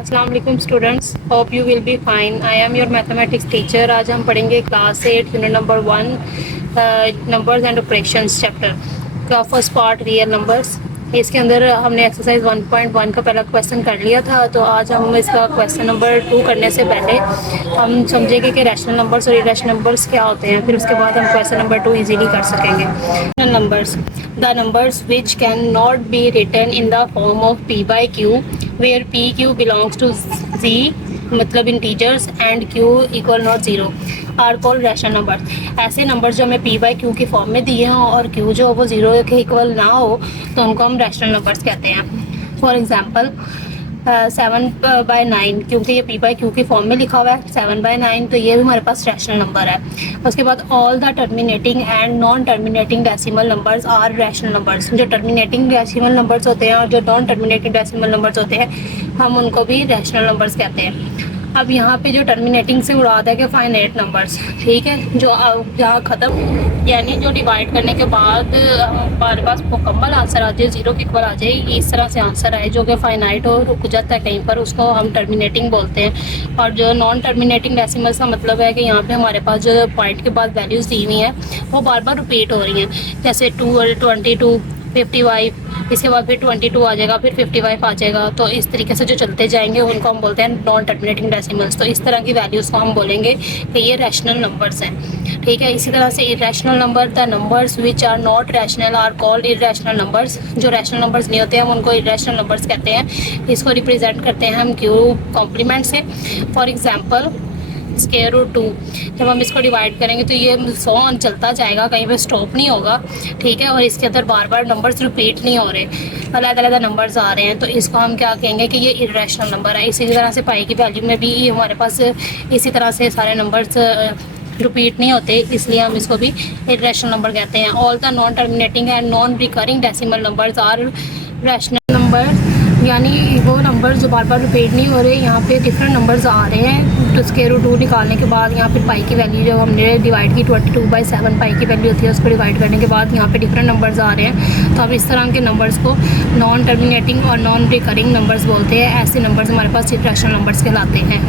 अस्सलाम वालेकुम students, hope you will be fine. I am your mathematics teacher. आज हम पढ़ेंगे class 8 unit number 1 numbers and operations chapter का फर्स्ट पार्ट रियल नंबर्स। इसके अंदर हमने एक्सरसाइज 1.1 का पहला क्वेश्चन कर लिया था, तो आज हम इसका क्वेश्चन नंबर 2 करने से पहले हम समझेंगे कि रैशनल नंबर्स और इरेशनल नंबर्स क्या होते हैं, फिर उसके बाद हम क्वेश्चन नंबर 2 इजीली कर सकेंगे। Rational numbers, the numbers which can not be written in the form of p by q where pq belongs to z मतलब integers and q equal not zero are called rational numbers. ऐसे numbers जो हमें p by q की form में दिए हों और q जो वो ज़ीरो के इक्वल ना हो तो उनको हम रैशनल नंबर्स कहते हैं। फॉर एग्जांपल 7/9, क्योंकि ये p बाई q की फॉर्म में लिखा हुआ है 7/9, तो ये भी हमारे पास रैशनल नंबर है। उसके बाद all the terminating and non terminating decimal numbers are rational numbers. जो टर्मिनेटिंग डेसिमल नंबर्स होते हैं और जो नॉन टर्मिनेटिंग डेसिमल नंबर्स होते हैं हम उनको भी रैशनल नंबर्स कहते हैं। अब यहाँ पे जो टर्मिनेटिंग से उड़ा देंगे फाइनाइट नंबर्स, ठीक है, जो यहाँ ख़त्म यानी जो डिवाइड करने के बाद हमारे पास मुकम्मल आंसर आ जाए, ज़ीरो के इक्वल आ जाए, इस तरह से आंसर आए जो कि फाइनाइट हो, रुक जाता है कहीं पर, उसको हम टर्मिनेटिंग बोलते हैं। और जो नॉन टर्मिनेटिंग डेसिमल्स का मतलब है कि यहाँ पे हमारे पास जो पॉइंट के बाद वैल्यूज़ दी हुई हैं वो बार बार रिपीट हो रही हैं, जैसे 2, 22, 55, इसके बाद फिर 22 आ जाएगा, फिर 55 आ जाएगा। तो इस तरीके से जो चलते जाएंगे उनको हम बोलते हैं नॉन टर्मिनेटिंग डेसिमल्स। तो इस तरह की वैल्यूज़ को हम बोलेंगे कि ये रैशनल नंबर्स हैं, ठीक है। इसी तरह से irrational number, the numbers which are not rational are called irrational numbers. जो रैशनल नंबर्स नहीं होते हम उनको इरेशनल नंबर्स कहते हैं। इसको रिप्रेजेंट करते हैं हम क्यू कॉम्प्लीमेंट से। फॉर एग्जाम्पल स्क्वायर रूट 2, जब हम इसको डिवाइड करेंगे तो ये 100 चलता जाएगा, कहीं पे स्टॉप नहीं होगा, ठीक है। और इसके अंदर बार बार नंबर्स रिपीट नहीं हो रहे, अलग अलग नंबर्स आ रहे हैं, तो इसको हम क्या कहेंगे कि ये इरेशनल नंबर है। इसी तरह से पाई की वैल्यू में भी हमारे पास इसी तरह से सारे नंबर्स रिपीट नहीं होते, इसलिए हम इसको भी इरेशनल नंबर कहते हैं। All the non terminating and non recurring decimal numbers are rational number, यानी वो नंबर जो बार बार रिपीट नहीं हो रहे, यहाँ पे डिफरेंट नंबर्स आ रहे हैं। तो स्क्वायर रूट 2 निकालने के बाद यहाँ पे पाई की वैल्यू जो हमने डिवाइड की 22/7 पाई की वैल्यू होती है, उसको डिवाइड करने के बाद यहाँ पे डिफरेंट नंबर्स आ रहे हैं। तो अब इस तरह के नंबर्स को नॉन टर्मिनेटिंग और नॉन रिकरिंग नंबर्स बोलते हैं। ऐसे नंबर्स हमारे पास रैशनल नंबर्स कहलाते हैं।